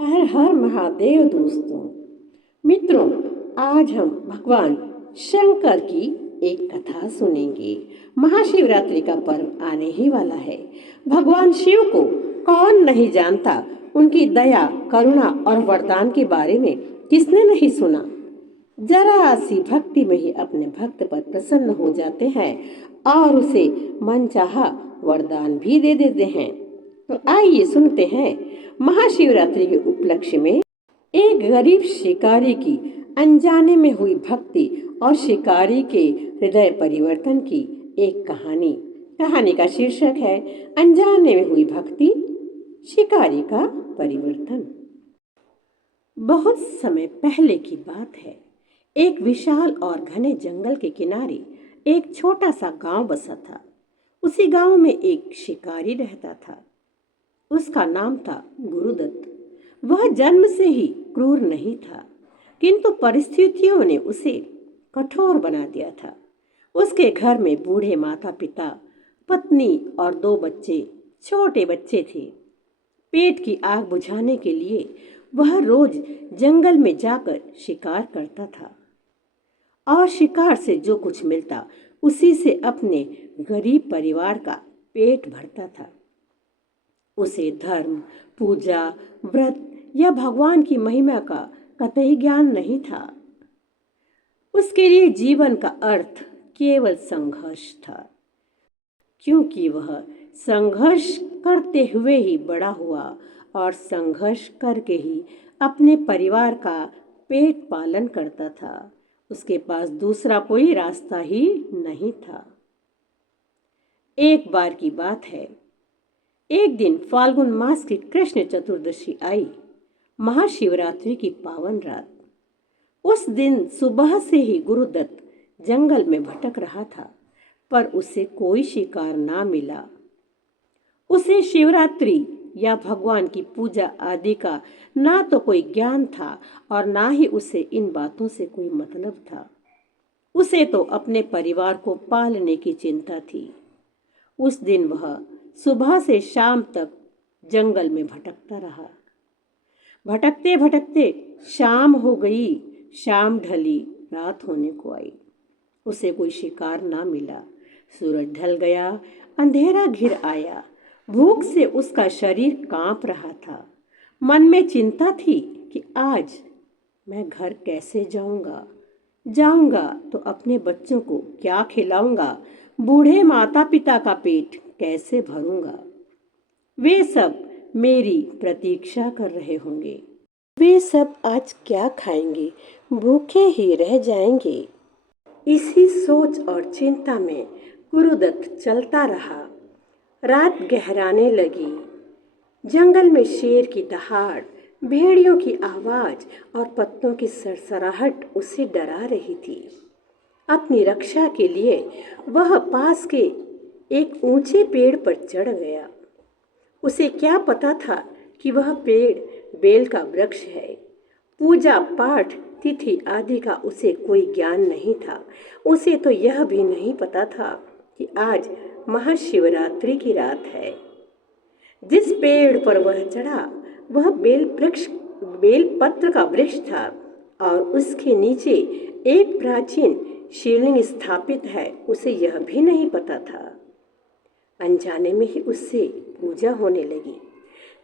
हर हर महादेव दोस्तों। मित्रों, आज हम भगवान शंकर की एक कथा सुनेंगे। महाशिवरात्रि का पर्व आने ही वाला है। भगवान शिव को कौन नहीं जानता। उनकी दया, करुणा और वरदान के बारे में किसने नहीं सुना। जरा सी भक्ति में ही अपने भक्त पर प्रसन्न हो जाते हैं और उसे मनचाहा वरदान भी दे देते हैं। तो आइए सुनते हैं महाशिवरात्रि के उपलक्ष्य में एक गरीब शिकारी की अनजाने में हुई भक्ति और शिकारी के हृदय परिवर्तन की एक कहानी। कहानी का शीर्षक है अनजाने में हुई भक्ति, शिकारी का परिवर्तन। बहुत समय पहले की बात है। एक विशाल और घने जंगल के किनारे एक छोटा सा गांव बसा था। उसी गांव में एक शिकारी रहता था। उसका नाम था गुरुदत्त। वह जन्म से ही क्रूर नहीं था, किंतु परिस्थितियों ने उसे कठोर बना दिया था। उसके घर में बूढ़े माता पिता, पत्नी और 2 छोटे बच्चे थे। पेट की आग बुझाने के लिए वह रोज जंगल में जाकर शिकार करता था और शिकार से जो कुछ मिलता उसी से अपने गरीब परिवार का पेट भरता था। उसे धर्म, पूजा, व्रत या भगवान की महिमा का कतई ज्ञान नहीं था। उसके लिए जीवन का अर्थ केवल संघर्ष था, क्योंकि वह संघर्ष करते हुए ही बड़ा हुआ और संघर्ष करके ही अपने परिवार का पेट पालन करता था। उसके पास दूसरा कोई रास्ता ही नहीं था। एक बार की बात है। एक दिन फाल्गुन मास की कृष्ण चतुर्दशी आई, महाशिवरात्रि की पावन रात। उस दिन सुबह से ही गुरुदत्त जंगल में भटक रहा था, पर उसे कोई शिकार ना मिला। उसे शिवरात्रि या भगवान की पूजा आदि का ना तो कोई ज्ञान था और ना ही उसे इन बातों से कोई मतलब था। उसे तो अपने परिवार को पालने की चिंता थी। उस दिन वह सुबह से शाम तक जंगल में भटकता रहा। भटकते भटकते शाम हो गई। शाम ढली, रात होने को आई। उसे कोई शिकार ना मिला। सूरज ढल गया, अंधेरा घिर आया। भूख से उसका शरीर कांप रहा था। मन में चिंता थी कि आज मैं घर कैसे जाऊंगा तो अपने बच्चों को क्या खिलाऊंगा, बूढ़े माता पिता का पेट कैसे भरूंगा। वे सब मेरी प्रतीक्षा कर रहे होंगे। वे सब आज क्या खाएंगे, भूखे ही रह जाएंगे। इसी सोच और चिंता में गुरुदत्त चलता रहा। रात गहराने लगी। जंगल में शेर की दहाड़, भेड़ियों की आवाज और पत्तों की सरसराहट उसे डरा रही थी। अपनी रक्षा के लिए वह पास के एक ऊंचे पेड़ पर चढ़ गया। उसे क्या पता था कि वह पेड़ बेल का वृक्ष है। पूजा पाठ, तिथि आदि का उसे कोई ज्ञान नहीं था। उसे तो यह भी नहीं पता था कि आज महाशिवरात्रि की रात है। जिस पेड़ पर वह चढ़ा वह बेलपत्र का वृक्ष था और उसके नीचे एक प्राचीन शिवलिंग स्थापित है। उसे यह भी नहीं पता था। अनजाने में ही उससे पूजा होने लगी।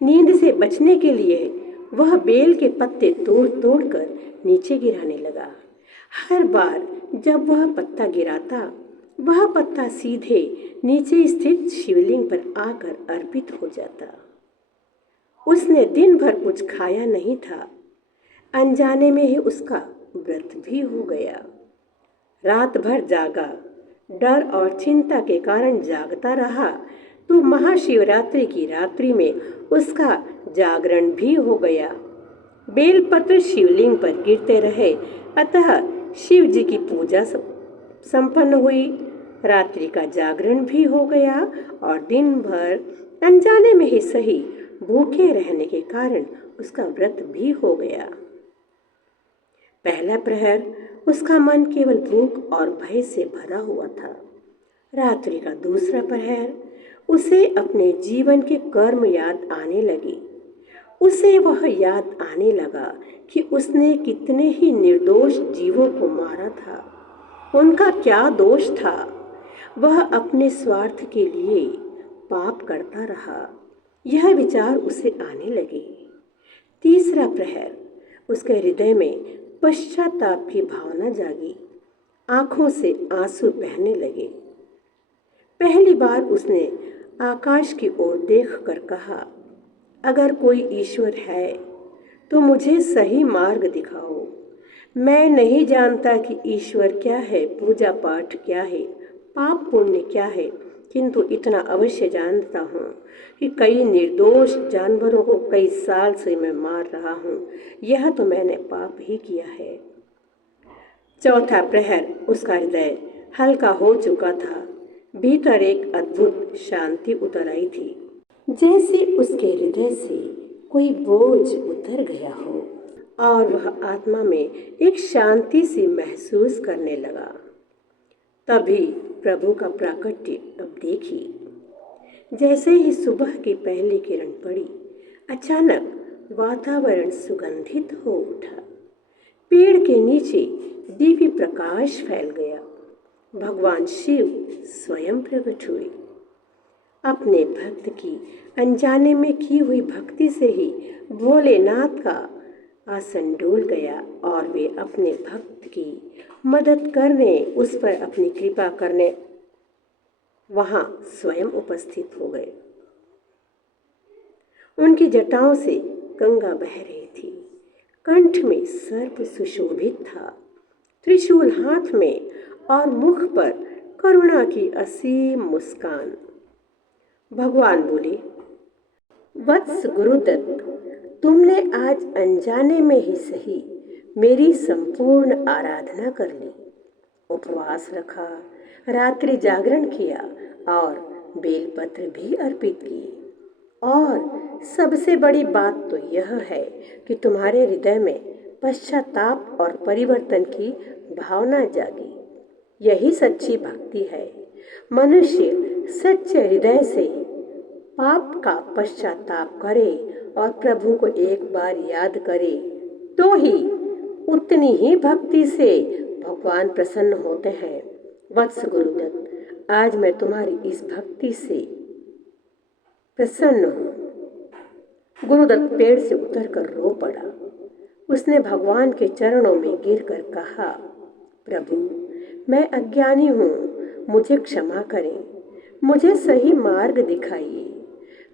नींद से बचने के लिए वह बेल के पत्ते तोड़ तोड़ कर नीचे गिराने लगा। हर बार जब वह पत्ता गिराता, वह पत्ता सीधे नीचे स्थित शिवलिंग पर आकर अर्पित हो जाता। उसने दिन भर कुछ खाया नहीं था। अनजाने में ही उसका व्रत भी हो गया। रात भर जागा, डर और चिंता के कारण जागता रहा, तो महाशिवरात्रि की रात्रि में उसका जागरण भी हो गया। बेलपत्र शिवलिंग पर गिरते रहे, अतः शिव जी की पूजा संपन्न हुई। रात्रि का जागरण भी हो गया और दिन भर अनजाने में ही सही भूखे रहने के कारण उसका व्रत भी हो गया। पहला प्रहर उसका मन केवल भूख और भय से भरा हुआ था। रात्रि का दूसरा प्रहर उसे अपने जीवन के कर्म याद आने लगे। उसे वह याद आने लगा कि उसने कितने ही निर्दोष जीवों को मारा था। उनका क्या दोष था? वह अपने स्वार्थ के लिए पाप करता रहा। यह विचार उसे आने लगे। तीसरा प्रहर, उसके हृदय में पश्चाताप की भावना जागी। आंखों से आंसू बहने लगे। पहली बार उसने आकाश की ओर देखकर कहा, अगर कोई ईश्वर है तो मुझे सही मार्ग दिखाओ। मैं नहीं जानता कि ईश्वर क्या है, पूजा पाठ क्या है, पाप पुण्य क्या है, किंतु इतना अवश्य जानता हूँ कि कई निर्दोष जानवरों को कई साल से मैं मार रहा हूँ। यह तो मैंने पाप ही किया है। चौथा प्रहर, उसका हृदय हल्का हो चुका था। भीतर एक अद्भुत शांति उतर आई थी, जैसे उसके हृदय से कोई बोझ उतर गया हो और वह आत्मा में एक शांति सी महसूस करने लगा। तभी प्रभु का प्राकट्य अब देखिए। जैसे ही सुबह की पहली किरण पड़ी, अचानक वातावरण सुगंधित हो उठा। पेड़ के नीचे दिव्य प्रकाश फैल गया। भगवान शिव स्वयं प्रकट हुए। अपने भक्त की अनजाने में की हुई भक्ति से ही भोलेनाथ का आसन डोल गया और वे अपने भक्त की मदद करने, उस पर अपनी कृपा करने वहां स्वयं उपस्थित हो गए। उनकी जटाओं से गंगा बह रही थी। कंठ में सर्प सुशोभित था, त्रिशूल हाथ में और मुख पर करुणा की असीम मुस्कान। भगवान बोले, वत्स गुरुदत्त, तुमने आज अनजाने में ही सही मेरी संपूर्ण आराधना कर ली। उपवास रखा, रात्रि जागरण किया और बेलपत्र भी अर्पित किए। और सबसे बड़ी बात तो यह है कि तुम्हारे हृदय में पश्चाताप और परिवर्तन की भावना जागी। यही सच्ची भक्ति है। मनुष्य सच्चे हृदय से पाप का पश्चाताप करे और प्रभु को एक बार याद करे तो ही उतनी ही भक्ति से भगवान प्रसन्न होते हैं। वत्स गुरुदत्त, आज मैं तुम्हारी इस भक्ति से प्रसन्न हूँ। गुरुदत्त पेड़ से उतरकर रो पड़ा। उसने भगवान के चरणों में गिरकर कहा, प्रभु, मैं अज्ञानी हूँ, मुझे क्षमा करें, मुझे सही मार्ग दिखाइए।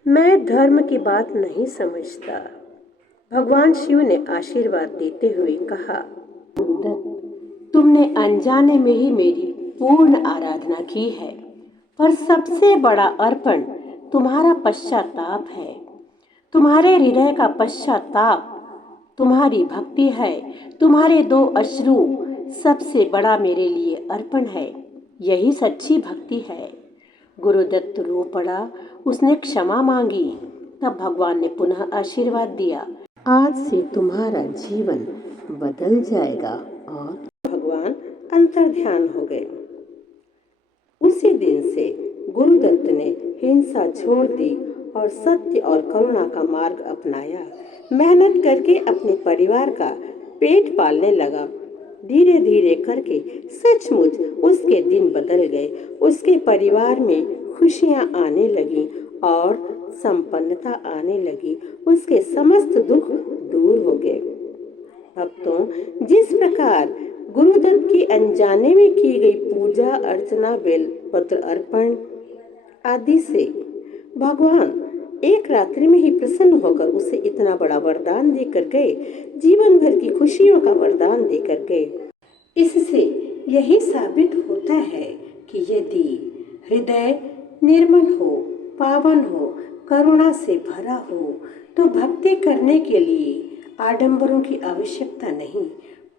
मैं धर्म की बात नहीं समझता। भगवान शिव ने आशीर्वाद देते हुए कहा, गुरुदत्त, तुमने अनजाने में ही मेरी पूर्ण आराधना की है, पर सबसे बड़ा अर्पण तुम्हारा पश्चाताप है। तुम्हारे हृदय का पश्चाताप तुम्हारी भक्ति है। तुम्हारे 2 अश्रु सबसे बड़ा मेरे लिए अर्पण है। यही सच्ची भक्ति है। गुरुदत्त रो पड़ा। उसने क्षमा मांगी। तब भगवान ने पुनः आशीर्वाद दिया, आज से तुम्हारा जीवन बदल जाएगा। और भगवान अंतर्ध्यान हो गए। उसी दिन से गुरुदत्त ने हिंसा छोड़ दी और सत्य और करुणा का मार्ग अपनाया। मेहनत करके अपने परिवार का पेट पालने लगा। धीरे धीरे करके सचमुच उसके दिन बदल गए। उसके परिवार में खुशियां आने लगी और संपन्नता आने लगी। उसके समस्त दुख दूर हो गए। भक्तों, जिस प्रकार गुरुदत्त की अनजाने में की गई पूजा अर्चना, बेलपत्र अर्पण आदि से भगवान एक रात्रि में ही प्रसन्न होकर उसे इतना बड़ा वरदान देकर गए, जीवन भर की खुशियों का वरदान देकर गए। इससे यही साबित होता है कि यदि हृदय निर्मल हो, पावन हो, करुणा से भरा हो, तो भक्ति करने के लिए आडंबरों की आवश्यकता नहीं।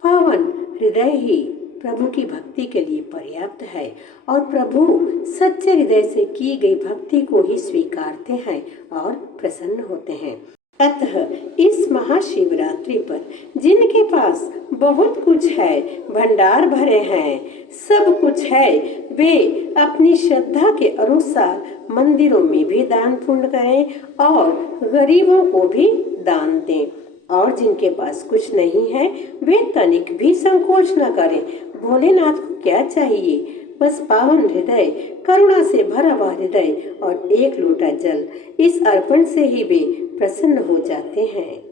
पावन हृदय ही प्रभु की भक्ति के लिए पर्याप्त है और प्रभु सच्चे हृदय से की गई भक्ति को ही स्वीकारते हैं और प्रसन्न होते हैं। अतः इस महाशिवरात्रि पर जिनके पास बहुत कुछ है, भंडार भरे हैं, सब कुछ है, वे अपनी श्रद्धा के अनुसार मंदिरों में भी दान पुण्य करें और गरीबों को भी दान दें। और जिनके पास कुछ नहीं है वे तनिक भी संकोच न करें। भोलेनाथ को क्या चाहिए? बस पावन हृदय, करुणा से भरा हुआ हृदय और एक लोटा जल। इस अर्पण से ही वे प्रसन्न हो जाते हैं।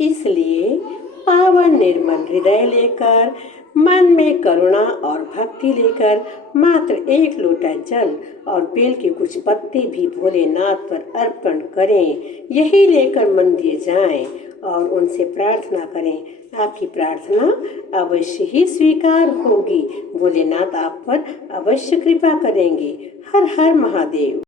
इसलिए पावन निर्मल हृदय लेकर, मन में करुणा और भक्ति लेकर मात्र एक लोटा जल और बेल के कुछ पत्ते भी भोलेनाथ पर अर्पण करें। यही लेकर मंदिर जाएं और उनसे प्रार्थना करें। आपकी प्रार्थना अवश्य ही स्वीकार होगी। भोलेनाथ आप पर अवश्य कृपा करेंगे। हर हर महादेव।